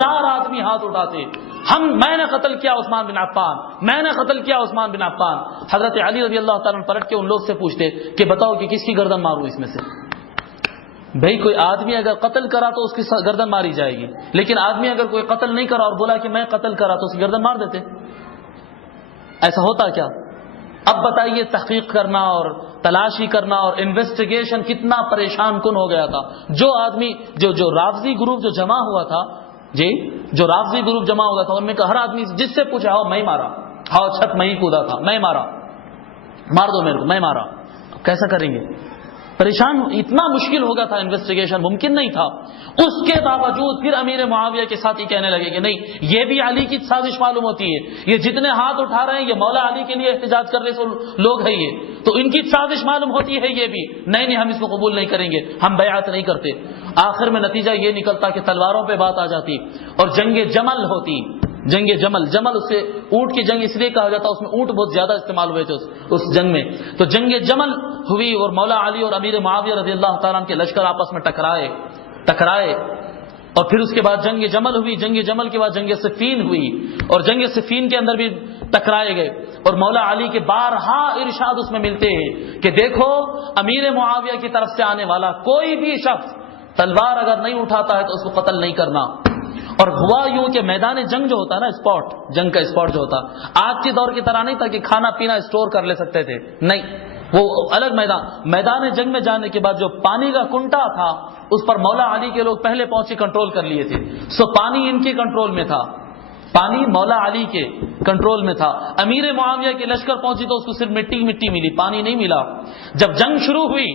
4 آدمی ہاتھ اٹھاتے، میں نے قتل کیا عثمان بن عفان، میں نے قتل کیا عثمان بن عفان۔ حضرت علی رضی اللہ تعالیٰ عنہ پلٹ کے ان لوگ سے پوچھتے کہ بتاؤ کہ کس کی گردن ماروں اس میں سے؟ بھائی کوئی آدمی اگر قتل کرا تو اس کی گردن ماری جائے گی، لیکن آدمی اگر کوئی قتل نہیں کرا اور بولا کہ میں قتل کرا تو اس کی گردن مار دیتے۔ ایسا ہوتا کیا؟ اب بتائیے تحقیق کرنا اور تلاشی کرنا اور انویسٹیگیشن کتنا پریشان کن ہو گیا تھا۔ جو آدمی جو رافضی گروپ جو جمع ہوا تھا، جو رافضی گروپ جمع ہوا تھا، ان میں ہر آدمی جس سے پوچھا ہاں میں مارا، ہاں چھت میں ہی کودا تھا، میں مارا، مار دو میرے کو، میں مارا۔ اب کیسا کریں گے؟ پریشان، اتنا مشکل ہو گیا تھا، انویسٹیگیشن ممکن نہیں تھا۔ اس کے باوجود پھر امیر معاویہ کے ساتھ یہ کہنے لگے کہ نہیں، یہ بھی علی کی سازش معلوم ہوتی ہے، یہ جتنے ہاتھ اٹھا رہے ہیں یہ مولا علی کے لیے احتجاج کر رہے لوگ ہیں، یہ تو ان کی سازش معلوم ہوتی ہے، یہ بھی نہیں ہم اس کو قبول نہیں کریں گے، ہم بیعت نہیں کرتے۔ آخر میں نتیجہ یہ نکلتا کہ تلواروں پہ بات آ جاتی اور جنگ جمل ہوتی۔ جنگ جمل اس سے اونٹ کی جنگ اس لیے کہا جاتا، اس میں اونٹ بہت زیادہ استعمال ہوئے تھے اس جنگ میں۔ تو جنگ جمل ہوئی اور مولا علی اور امیر معاویہ رضی اللہ تعالیٰ عنہ کے لشکر آپس میں ٹکرائے اور پھر اس کے بعد جنگ جمل ہوئی۔ جنگ جمل کے بعد جنگ صفین ہوئی اور جنگ صفین کے اندر بھی ٹکرائے گئے اور مولا علی کے بارہا ارشاد اس میں ملتے ہیں کہ دیکھو امیر معاویہ کی طرف سے آنے والا کوئی بھی شخص تلوار اگر نہیں اٹھاتا ہے تو اس کو قتل نہیں کرنا۔ اور ہوا یوں کہ میدان جنگ جو ہوتا ہے نا، اسپاٹ، جنگ کا اسپاٹ جو ہوتا، آج کے دور کی طرح نہیں تھا کہ کھانا پینا اسٹور کر لے سکتے تھے، نہیں، وہ الگ میدان جنگ میں جانے کے بعد جو پانی کا کنٹا تھا اس پر مولا علی کے لوگ پہلے پہنچے کنٹرول کر لیے تھے، سو پانی ان کے کنٹرول میں تھا، پانی مولا علی کے کنٹرول میں تھا۔ امیر معاویہ کے لشکر پہنچی تو اس کو صرف مٹی ملی، پانی نہیں ملا۔ جب جنگ شروع ہوئی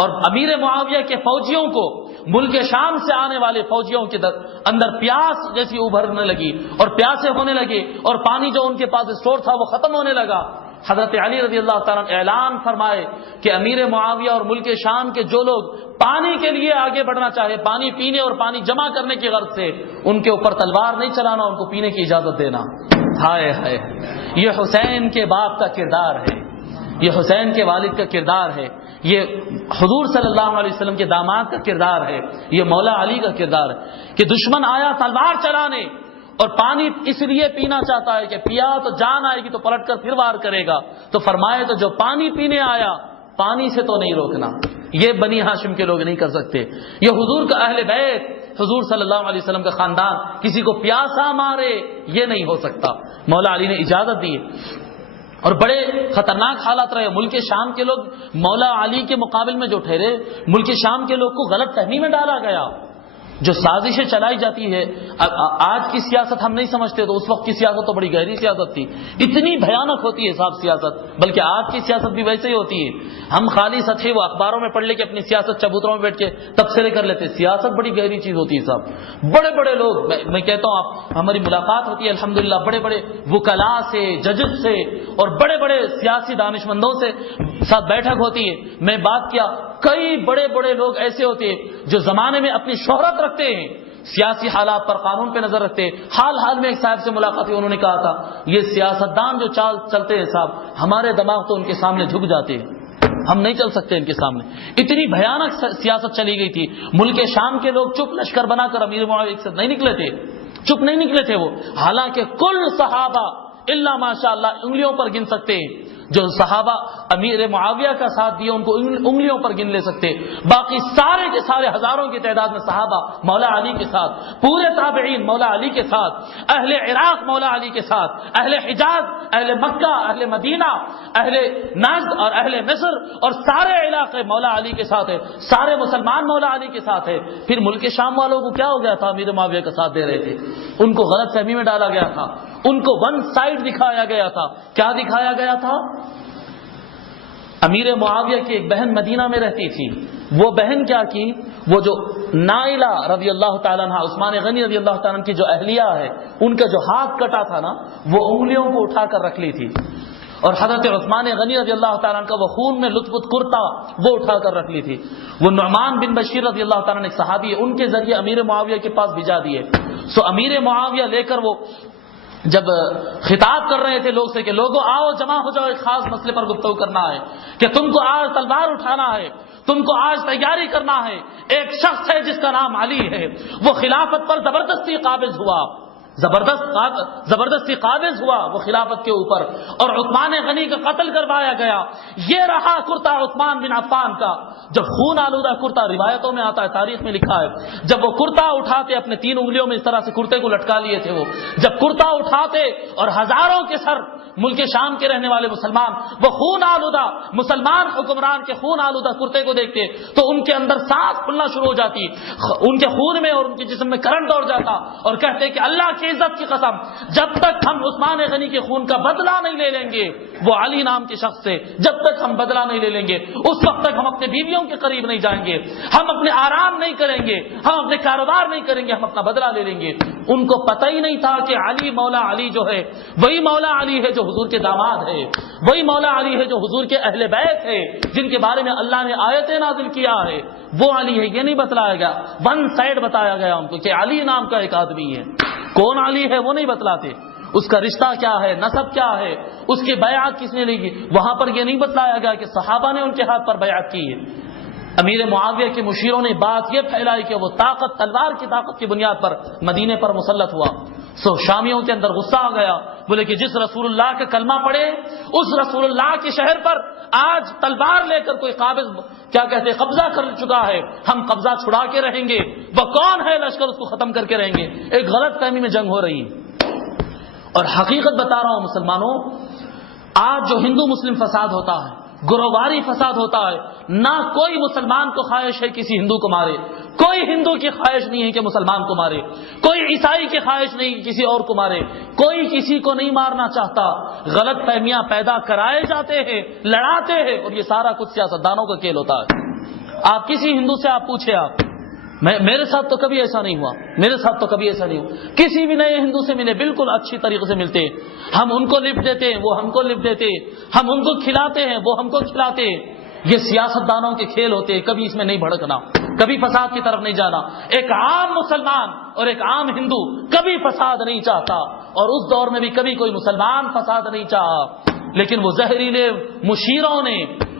اور امیر معاویہ کے فوجیوں کو ملک شام سے آنے والے فوجیوں کے اندر پیاس جیسی ابھرنے لگی اور پیاسے ہونے لگے اور پانی جو ان کے پاس اسٹور تھا وہ ختم ہونے لگا، حضرت علی رضی اللہ تعالیٰ عنہ اعلان فرمائے کہ امیر معاویہ اور ملک شام کے جو لوگ پانی کے لیے آگے بڑھنا چاہے، پانی پینے اور پانی جمع کرنے کی غرض سے، ان کے اوپر تلوار نہیں چلانا، ان کو پینے کی اجازت دینا۔ ہائے ہائے، یہ حسین کے باپ کا کردار ہے، یہ حسین کے والد کا کردار ہے، یہ حضور صلی اللہ علیہ وسلم کے داماد کا کردار ہے، یہ مولا علی کا کردار ہے کہ دشمن آیا تلوار چلانے اور پانی اس لیے پینا چاہتا ہے کہ پیا تو جان آئے گی تو پلٹ کر پھر وار کرے گا، تو فرمائے تو جو پانی پینے آیا پانی سے تو نہیں روکنا، یہ بنی ہاشم کے لوگ نہیں کر سکتے، یہ حضور کا اہل بیت، حضور صلی اللہ علیہ وسلم کا خاندان کسی کو پیاسا مارے یہ نہیں ہو سکتا۔ مولا علی نے اجازت دی اور بڑے خطرناک حالات رہے۔ ملک شام کے لوگ مولا علی کے مقابل میں جو ٹھہرے، ملک شام کے لوگ کو غلط فہمی میں ڈالا گیا، جو سازشیں چلائی جاتی ہے۔ آج کی سیاست ہم نہیں سمجھتے، تو اس وقت کی سیاست تو بڑی گہری سیاست تھی، اتنی بھیانک ہوتی ہے صاحب سیاست، بلکہ آج کی سیاست بھی ویسے ہی ہوتی ہے۔ ہم خالی سطحی وہ اخباروں میں پڑھ لے کے اپنی سیاست چبوتروں میں بیٹھ کے تبصرے کر لیتے، سیاست بڑی گہری چیز ہوتی ہے صاحب۔ بڑے بڑے لوگ، میں کہتا ہوں، آپ ہماری ملاقات ہوتی ہے الحمدللہ بڑے بڑے وکلاء سے، ججز سے اور بڑے بڑے سیاسی دانشمندوں سے ساتھ بیٹھک ہوتی ہے۔ میں بات کیا، کئی بڑے بڑے لوگ ایسے ہوتے ہیں جو زمانے میں اپنی شہرت رکھتے ہیں، سیاسی حالات پر، قانون پہ نظر رکھتے ہیں۔ حال میں ایک صاحب سے ملاقات ہوئی، انہوں نے کہا تھا یہ سیاستدان جو چال چلتے ہیں صاحب، ہمارے دماغ تو ان کے سامنے جھک جاتے ہیں، ہم نہیں چل سکتے ان کے سامنے۔ اتنی بھیانک سیاست چلی گئی تھی۔ ملک شام کے لوگ چپ لشکر بنا کر امیر معاویہ سے نہیں نکلے تھے، چپ نہیں نکلے تھے وہ، حالانکہ کل صحابہ الا ماشاء اللہ انگلیوں پر گن سکتے ہیں، جو صحابہ امیر معاویہ کا ساتھ دیے ان کو انگلیوں پر گن لے سکتے، باقی سارے کے سارے ہزاروں کی تعداد میں صحابہ مولا علی کے ساتھ، پورے تابعین مولا علی کے ساتھ، اہل عراق مولا علی کے ساتھ، اہل حجاز، اہل مکہ، اہل مدینہ، اہل نجد اور اہل مصر اور سارے علاقے مولا علی کے ساتھ ہے، سارے مسلمان مولا علی کے ساتھ ہے۔ پھر ملک شام والوں کو کیا ہو گیا تھا، امیر معاویہ کا ساتھ دے رہے تھے، ان کو غلط فہمی میں ڈالا گیا تھا، ان کو ون سائڈ دکھایا گیا تھا۔ کیا دکھایا گیا تھا؟ امیر معاویہ کی ایک بہن مدینہ میں رہتی تھی، وہ بہن کیا کی، وہ جو نائلہ رضی اللہ تعالیٰ عنہ، عثمان غنی رضی اللہ تعالیٰ عنہ کی جو اہلیہ ہے، ان کا جو ہاتھ کٹا تھا نا، وہ انگلیوں کو اٹھا کر رکھ لی تھی، اور حضرت عثمان غنی رضی اللہ تعالیٰ عنہ کا وہ خون میں لطف کرتا وہ اٹھا کر رکھ لی تھی۔ وہ نعمان بن بشیر رضی اللہ تعالیٰ عنہ ایک صحابی ہے، ان کے ذریعے امیر معاویہ کے پاس بھیجا دیے۔ سو امیر معاویہ لے کر وہ جب خطاب کر رہے تھے لوگ سے کہ لوگوں آؤ جمع ہو جاؤ، ایک خاص مسئلے پر گفتگو کرنا ہے کہ تم کو آج تلوار اٹھانا ہے، تم کو آج تیاری کرنا ہے. ایک شخص ہے جس کا نام علی ہے, وہ خلافت پر زبردستی قابض ہوا, زبردستی قابض ہوا وہ خلافت کے اوپر, اور عثمان غنی کا قتل کروایا گیا. یہ رہا کرتا عثمان بن عفان کا, جب خون آلودہ کرتا, روایتوں میں آتا ہے, تاریخ میں لکھا ہے, جب وہ کرتا اٹھاتے اپنے 3 انگلیوں میں اس طرح سے کرتے کو لٹکا لیے تھے, وہ جب کرتا اٹھاتے اور ہزاروں کے سر ملک شام کے رہنے والے مسلمان وہ خون آلودہ مسلمان حکمران کے خون آلودہ کرتے کو دیکھتے تو ان کے اندر سانس پھولنا شروع ہو جاتی, ان کے خون میں اور ان کے جسم میں کرنٹ دوڑ جاتا, اور کہتے کہ اللہ کی عزت کی قسم, جب تک ہم عثمان غنی کے خون کا بدلہ نہیں لے لیں گے وہ علی نام کے شخص سے, جب تک ہم بدلہ نہیں لے لیں گے اس وقت تک ہم اپنے بیویوں کے قریب نہیں جائیں گے, ہم اپنے آرام نہیں کریں گے, ہم اپنے کاروبار نہیں کریں گے, ہم اپنا بدلہ لے لیں گے. ان کو پتہ ہی نہیں تھا کہ علی مولا علی جو ہے وہی مولا علی ہے جو حضور کے داماد ہے, وہی مولا علی ہے جو حضور کے اہل بیت ہے, جن کے بارے میں اللہ نے آیتیں نازل کیا ہے, وہ علی ہے. یہ نہیں بتلایا گیا, ون سائڈ بتایا گیا ان کو کہ علی نام کا ایک آدمی ہے. کون علی ہے وہ نہیں بتلاتے, اس کا رشتہ کیا ہے, نسب کیا ہے, اس کی بیعت کس نے لی, وہاں پر یہ نہیں بتلایا گیا کہ صحابہ نے ان کے ہاتھ پر بیعت کی ہے. امیر معاویہ کے مشیروں نے بات یہ پھیلائی کہ وہ طاقت, تلوار کی طاقت کی بنیاد پر مدینے پر مسلط ہوا. سو شامیوں کے اندر غصہ آ گیا, بولے کہ جس رسول اللہ کا کلمہ پڑھے اس رسول اللہ کے شہر پر آج تلوار لے کر کوئی قابض کیا کہتے قبضہ کر چکا ہے, ہم قبضہ چھڑا کے رہیں گے, وہ کون ہے لشکر اس کو ختم کر کے رہیں گے. ایک غلط فہمی میں جنگ ہو رہی ہے. اور حقیقت بتا رہا ہوں مسلمانوں, آج جو ہندو مسلم فساد ہوتا ہے, گروہواری فساد ہوتا ہے, نہ کوئی مسلمان کو خواہش ہے کسی ہندو کو مارے, کوئی ہندو کی خواہش نہیں ہے کہ مسلمان کو مارے, کوئی عیسائی کی خواہش نہیں کہ کسی اور کو مارے, کوئی کسی کو نہیں مارنا چاہتا. غلط فہمیاں پیدا کرائے جاتے ہیں, لڑاتے ہیں, اور یہ سارا کچھ سیاستدانوں کا کھیل ہوتا ہے. آپ کسی ہندو سے آپ پوچھے, آپ میرے ساتھ تو کبھی ایسا نہیں ہوا, میرے ساتھ تو کبھی ایسا نہیں ہوا. کسی بھی نئے ہندو سے ملے بالکل اچھی طریقے سے ملتے, ہم ان کو لفٹ دیتے ہیں, وہ ہم کو لفٹ دیتے, ہم ان کو کھلاتے ہیں, وہ ہم کو کھلاتے. یہ سیاستدانوں کے کھیل ہوتے, کبھی اس میں نہیں بھڑکنا, کبھی فساد کی طرف نہیں جانا. ایک عام مسلمان اور ایک عام ہندو کبھی فساد نہیں چاہتا, اور اس دور میں بھی کبھی کوئی مسلمان فساد نہیں چاہا. لیکن وہ زہریلے مشیروں نے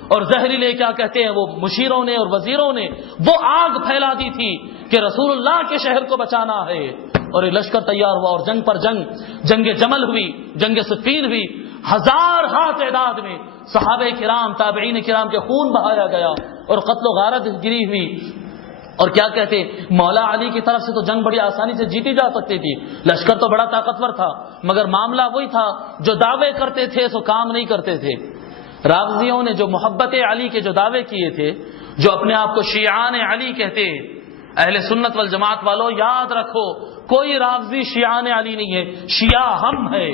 اور زہریلے کیا کہتے ہیں وہ مشیروں نے اور وزیروں نے وہ آگ پھیلا دی تھی کہ رسول اللہ کے شہر کو بچانا ہے, اور یہ لشکر تیار ہوا اور جنگ پر جنگ, جنگ جمل ہوئی, جنگ صفین ہوئی. ہزار تعداد میں صحابہ کرام تابعین کرام کے خون بہایا گیا اور قتل و غارت گری ہوئی. اور کیا کہتے مولا علی کی طرف سے تو جنگ بڑی آسانی سے جیتی جا سکتی تھی, لشکر تو بڑا طاقتور تھا, مگر معاملہ وہی تھا جو دعوے کرتے تھے سو کام نہیں کرتے تھے. رافضیوں نے جو محبت علی کے جو دعوے کیے تھے, جو اپنے آپ کو شیعان علی کہتے, اہل سنت والجماعت والوں یاد رکھو کوئی رافضی شیعان علی نہیں ہے, شیعہ ہم ہے,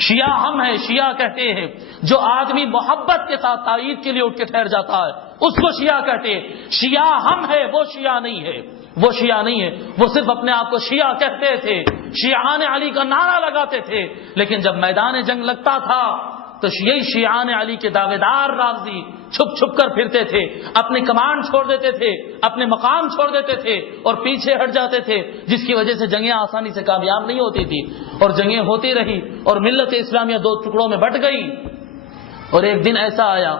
شیعہ ہم ہے. شیعہ کہتے ہیں جو آدمی محبت کے ساتھ تائید کے لیے اٹھ کے ٹھہر جاتا ہے اس کو شیعہ کہتے ہیں. شیعہ ہم ہے, وہ شیعہ نہیں ہے, وہ شیعہ نہیں ہے. وہ صرف اپنے آپ کو شیعہ کہتے تھے, شیعان علی کا نعرہ لگاتے تھے, لیکن جب میدان جنگ لگتا تھا تو یہی شیعان علی کے دعوے دار رافضی چھپ چھپ کر پھرتے تھے, اپنے کمانڈ چھوڑ دیتے تھے, اپنے مقام چھوڑ دیتے تھے اور پیچھے ہٹ جاتے تھے, جس کی وجہ سے جنگیں آسانی سے کامیاب نہیں ہوتی تھی. اور جنگیں ہوتی رہی اور ملت اسلامیہ 2 ٹکڑوں میں بٹ گئی. اور ایک دن ایسا آیا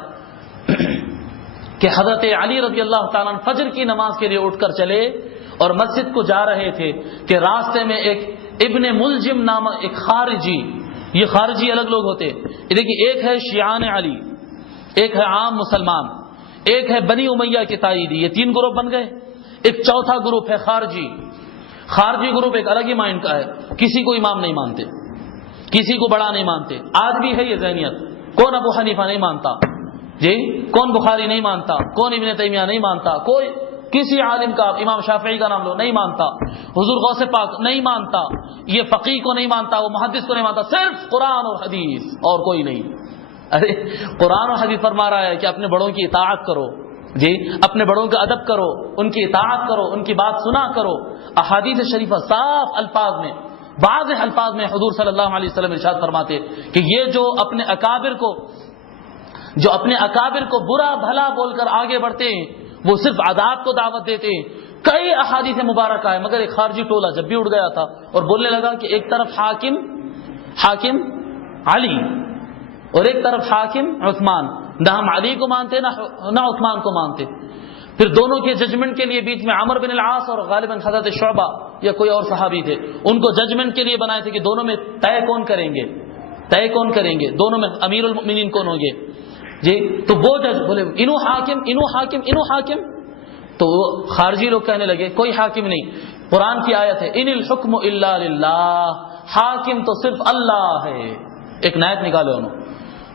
کہ حضرت علی رضی اللہ تعالیٰ عنہ فجر کی نماز کے لیے اٹھ کر چلے اور مسجد کو جا رہے تھے کہ راستے میں ایک ابن ملجم نام ایک خارجی, یہ خارجی الگ لوگ ہوتے, دیکھیے ایک ہے شیعان علی, ایک ہے عام مسلمان, ایک ہے بنی امیہ کے تائیدی, یہ 3 گروپ بن گئے. ایک چوتھا گروپ ہے خارجی. خارجی گروپ ایک الگ ہی مائنڈ کا ہے, کسی کو امام نہیں مانتے, کسی کو بڑا نہیں مانتے. آج بھی ہے یہ ذہنیت, کون ابو حنیفہ نہیں مانتا جی, کون بخاری نہیں مانتا, کون ابن تیمیہ نہیں مانتا, کوئی کسی عالم کا امام شافعی کا نام لو نہیں مانتا, حضور غوث پاک نہیں مانتا, یہ فقیہ کو نہیں مانتا, وہ محدث کو نہیں مانتا, صرف قرآن اور حدیث اور کوئی نہیں. ارے قرآن اور حدیث فرما رہا ہے کہ اپنے بڑوں کی اطاعت کرو جی, اپنے بڑوں کا ادب کرو, ان کی اطاعت کرو, ان کی بات سنا کرو. احادیث شریفہ صاف الفاظ میں, واضح الفاظ میں حضور صلی اللہ علیہ وسلم ارشاد فرماتے کہ یہ جو اپنے اکابر کو برا بھلا بول کر آگے بڑھتے ہیں وہ صرف عذاب کو دعوت دیتے ہیں. کئی احادیث مبارکہ ہے, مگر ایک خارجی ٹولہ جب بھی اٹھ گیا تھا اور بولنے لگا کہ ایک طرف حاکم علی اور ایک طرف حاکم عثمان, نہ ہم علی کو مانتے نہ عثمان کو مانتے. پھر دونوں کے ججمنٹ کے لیے بیچ میں عمر بن العاص اور غالباً حضرت شعبہ یا کوئی اور صحابی تھے، ان کو ججمنٹ کے لیے بنائے تھے کہ دونوں میں طے کون کریں گے، دونوں میں امیر المؤمنین کون ہوں گے جی. تو وہ جج بولے انو حاکم. تو وہ خارجی لوگ کہنے لگے کوئی حاکم نہیں. قرآن کی آیت ہے ان الحکم الا للہ، حاکم تو صرف اللہ ہے. ایک نایت نکالے انہوں.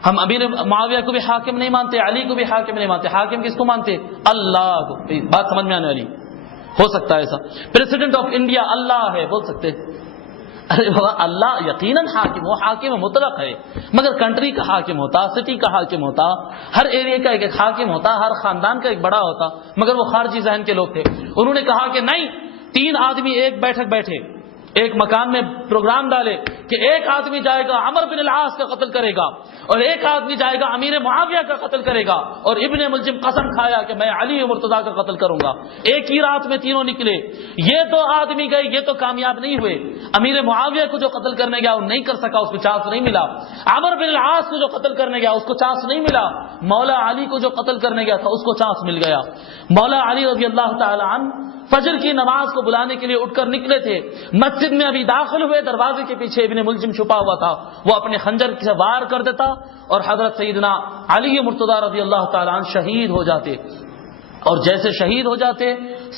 ہم امیر معاویہ کو بھی حاکم نہیں مانتے، علی کو بھی حاکم نہیں مانتے. حاکم کس کو مانتے؟ اللہ کو. بات سمجھ میں آنے والی. ہو سکتا ہے ایسا پریزیڈنٹ آف انڈیا اللہ ہے بول سکتے؟ ارے بابا اللہ یقیناً حاکم، وہ حاکم مطلق ہے، مگر کنٹری کا حاکم ہوتا، سٹی کا حاکم ہوتا، ہر ایریا کا ایک حاکم ہوتا، ہر خاندان کا ایک بڑا ہوتا. مگر وہ خارجی ذہن کے لوگ تھے. انہوں نے کہا کہ نہیں، 3 آدمی ایک بیٹھک بیٹھے، ایک مکان میں پروگرام ڈالے کہ ایک آدمی جائے گا عمر بن العاص کا قتل کرے گا، اور ایک آدمی جائے گا امیر معاویہ کا قتل کرے گا، اور ابن ملجم قسم کھایا کہ میں علی مرتضیٰ کا قتل کروں گا. ایک ہی رات میں تینوں نکلے. یہ 2 آدمی گئے، یہ تو کامیاب نہیں ہوئے. امیر معاویہ کو جو قتل کرنے گیا وہ نہیں کر سکا، اس کو چانس نہیں ملا. عمر بن العاص کو جو قتل کرنے گیا اس کو چانس نہیں ملا. مولا علی کو جو قتل کرنے گیا تھا اس کو چانس مل گیا. مولا علی رضی اللہ تعالی عنہ فجر کی نماز کو بلانے کے لیے اٹھ کر نکلے تھے. مسجد میں ابھی داخل ہوئے، دروازے کے پیچھے ابن ملجم چھپا ہوا تھا. وہ اپنے خنجر سے وار کر دیتا اور حضرت سیدنا علی مرتضیٰ رضی اللہ تعالی عنہ شہید ہو جاتے. اور جیسے شہید ہو جاتے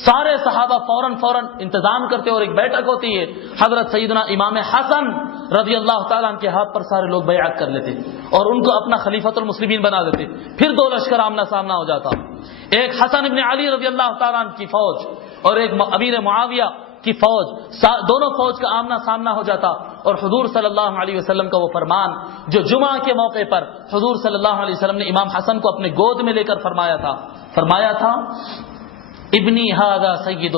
سارے صحابہ فوراً انتظام کرتے اور ایک بیٹھک ہوتی ہے. حضرت سیدنا امام حسن رضی اللہ تعالیٰ عنہ کے ہاتھ پر سارے لوگ بیعت کر لیتے اور ان کو اپنا خلیفۃ المسلمین بنا دیتے. پھر 2 لشکر آمنا سامنا ہو جاتا. ایک حسن ابن علی رضی اللہ تعالیٰ عنہ کی فوج اور ایک امیر معاویہ کی فوج، دونوں فوج کا آمنا سامنا ہو جاتا. اور حضور صلی اللہ علیہ وسلم کا وہ فرمان جو جمعہ کے موقع پر حضور صلی اللہ علیہ وسلم نے امام حسن کو اپنے گود میں لے کر فرمایا تھا ابنی ھذا سید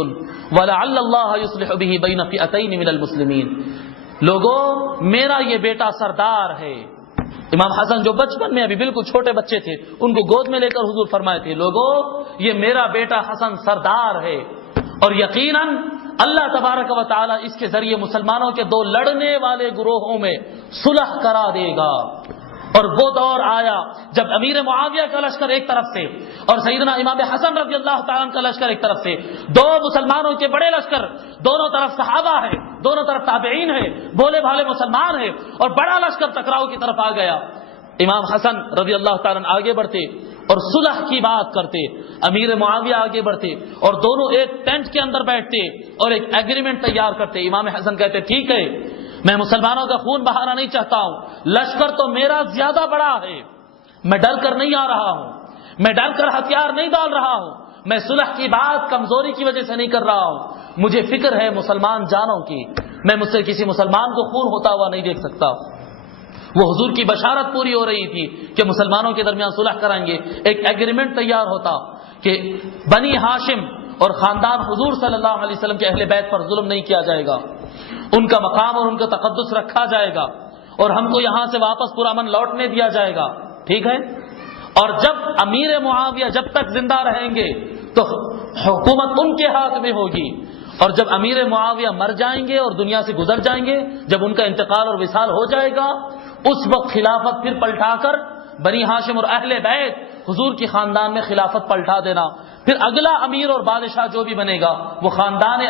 ولعل اللہ یصلح به بین فئتین من المسلمین. لوگوں میرا یہ بیٹا سردار ہے. امام حسن جو بچپن میں ابھی بالکل چھوٹے بچے تھے ان کو گود میں لے کر حضور فرمائے تھے لوگوں یہ میرا بیٹا حسن سردار ہے، اور یقیناً اللہ تبارک و تعالی اس کے ذریعے مسلمانوں کے 2 لڑنے والے گروہوں میں صلح کرا دے گا. اور وہ دور آیا جب امیر معاویہ کا لشکر ایک طرف سے اور سیدنا امام حسن رضی اللہ تعالیٰ کا لشکر ایک طرف سے، 2 مسلمانوں کے بڑے لشکر، دونوں طرف صحابہ ہے، دونوں طرف تابعین ہے، بولے بھالے مسلمان ہے، اور بڑا لشکر ٹکراؤ کی طرف آ گیا. امام حسن رضی اللہ تعالیٰ آگے بڑھتے اور صلح کی بات کرتے، امیر معاویہ آگے بڑھتے اور دونوں ایک ٹینٹ کے اندر بیٹھتے اور ایک ایگریمنٹ تیار کرتے. امام حسن کہتے ٹھیک ہے، میں مسلمانوں کا خون بہانا نہیں چاہتا ہوں، لشکر تو میرا زیادہ بڑا ہے، میں ڈر کر نہیں آ رہا ہوں، میں ڈر کر ہتھیار نہیں ڈال رہا ہوں، میں صلح کی بات کمزوری کی وجہ سے نہیں کر رہا ہوں، مجھے فکر ہے مسلمان جانوں کی، میں مجھ سے کسی مسلمان کو خون ہوتا ہوا نہیں دیکھ سکتا. وہ حضور کی بشارت پوری ہو رہی تھی کہ مسلمانوں کے درمیان صلح کرائیں گے. ایک ایگریمنٹ تیار ہوتا کہ بنی ہاشم اور خاندان حضور صلی اللہ علیہ وسلم کے اہل بیت پر ظلم نہیں کیا جائے گا، ان کا مقام اور ان کا تقدس رکھا جائے گا، اور ہم کو یہاں سے واپس پورا امن لوٹنے دیا جائے گا. ٹھیک ہے. اور جب امیر معاویہ جب تک زندہ رہیں گے تو حکومت ان کے ہاتھ میں ہوگی، اور جب امیر معاویہ مر جائیں گے اور دنیا سے گزر جائیں گے، جب ان کا انتقال اور وصال ہو جائے گا، اس وقت خلافت پھر پلٹا کر بنی ہاشم اور اہل بیت حضور کی خاندان میں خلافت پلٹا دینا. پھر اگلا امیر اور بادشاہ جو بھی بنے گا وہ خاندان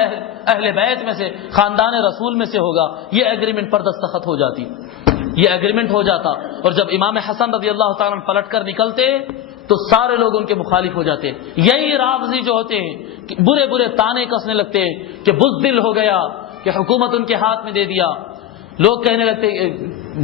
اہل بیت میں سے، خاندان رسول میں سے ہوگا. یہ ایگریمنٹ پر دستخط ہو جاتی، یہ ایگریمنٹ ہو جاتا. اور جب امام حسن رضی اللہ تعالیٰ پلٹ کر نکلتے تو سارے لوگ ان کے مخالف ہو جاتے. یہی رافضی جو ہوتے ہیں برے برے تانے کسنے لگتے کہ بزدل ہو گیا، کہ حکومت ان کے ہاتھ میں دے دیا. لوگ کہنے لگتے،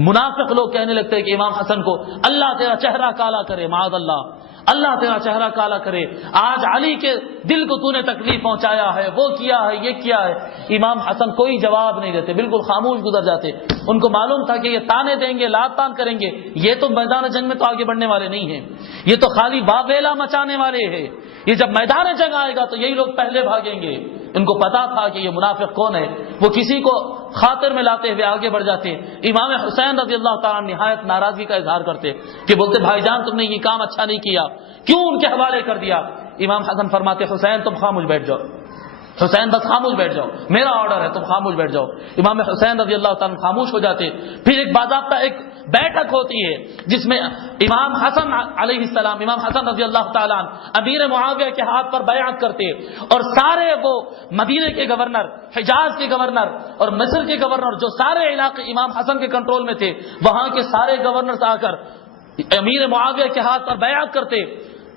منافق لوگ کہنے لگتے کہ امام حسن کو اللہ تیرا چہرہ کالا کرے، معاذ اللہ، اللہ تیرا چہرہ کالا کرے، آج علی کے دل کو تو نے تکلیف پہنچایا ہے، وہ کیا ہے، یہ کیا ہے. امام حسن کوئی جواب نہیں دیتے، بالکل خاموش گزر جاتے. ان کو معلوم تھا کہ یہ تانے دیں گے، لات تان کریں گے، یہ تو میدان جنگ میں تو آگے بڑھنے والے نہیں ہیں، یہ تو خالی واویلا مچانے والے ہیں. یہ جب میدان جنگ آئے گا تو یہی لوگ پہلے بھاگیں گے. ان کو پتا تھا کہ یہ منافق کون ہے. وہ کسی کو خاطر میں لاتے ہوئے آگے بڑھ جاتے. امام حسین رضی اللہ تعالیٰ نہایت ناراضگی کا اظہار کرتے کہ بولتے بھائی جان تم نے یہ کام اچھا نہیں کیا، کیوں ان کے حوالے کر دیا. امام حسن فرماتے حسین تم خاموش بیٹھ جاؤ، حسین بس خاموش بیٹھ جاؤ، میرا آرڈر ہے تم خاموش بیٹھ جاؤ. امام حسین رضی اللہ تعالیٰ خاموش ہو جاتے. پھر ایک باضابطہ ایک بیٹھک ہوتی ہے جس میں امام حسن علیہ السلام، امام حسن رضی اللہ تعالیٰ عنہ امیر معاویہ کے ہاتھ پر بیعت کرتے، اور سارے وہ مدینے کے گورنر، حجاز کے گورنر اور مصر کے گورنر، جو سارے علاقے امام حسن کے کنٹرول میں تھے، وہاں کے سارے گورنرز آ کر امیر معاویہ کے ہاتھ پر بیعت کرتے،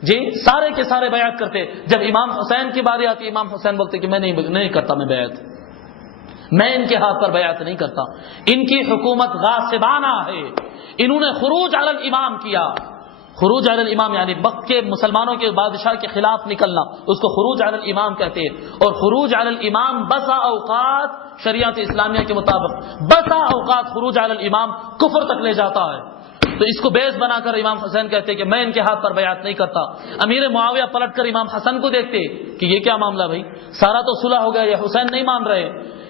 جی سارے کے سارے بیعت کرتے۔ جب امام حسین کی باری آتی، امام حسین بولتے کہ میں نہیں کرتا، میں بیعت، میں ان کے ہاتھ پر بیعت نہیں کرتا، ان کی حکومت غاصبانہ ہے، انہوں نے خروج علی الامام کیا۔ خروج علی الامام یعنی مکے مسلمانوں کے بادشاہ کے خلاف نکلنا، اس کو خروج علی الامام کہتے ہیں۔ اور خروج علی الامام بسا اوقات شریعت اسلامیہ کے مطابق بسا اوقات خروج علی الامام کفر تک لے جاتا ہے۔ تو اس کو بیس بنا کر امام حسین کہتے ہیں کہ میں ان کے ہاتھ پر بیعت نہیں کرتا۔ امیر معاویہ پلٹ کر امام حسن کو دیکھتے کہ یہ کیا معاملہ بھائی، سارا تو صلح ہو گیا، یہ حسین نہیں مان رہے۔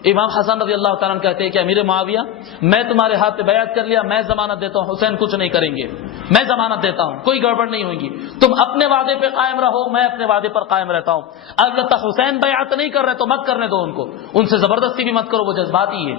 امام حسن رضی اللہ تعالیٰ کہتے ہیں کہ امیر معاویہ میں تمہارے ہاتھ پہ بیعت کر لیا، میں ضمانت دیتا ہوں حسین کچھ نہیں کریں گے، میں ضمانت دیتا ہوں کوئی گڑبڑ نہیں ہوگی، تم اپنے وعدے پہ قائم رہو، میں اپنے وعدے پر قائم رہتا ہوں۔ اگر حسین بیعت نہیں کر رہے تو مت کرنے دو ان کو، ان سے زبردستی بھی مت کرو، وہ جذباتی ہے۔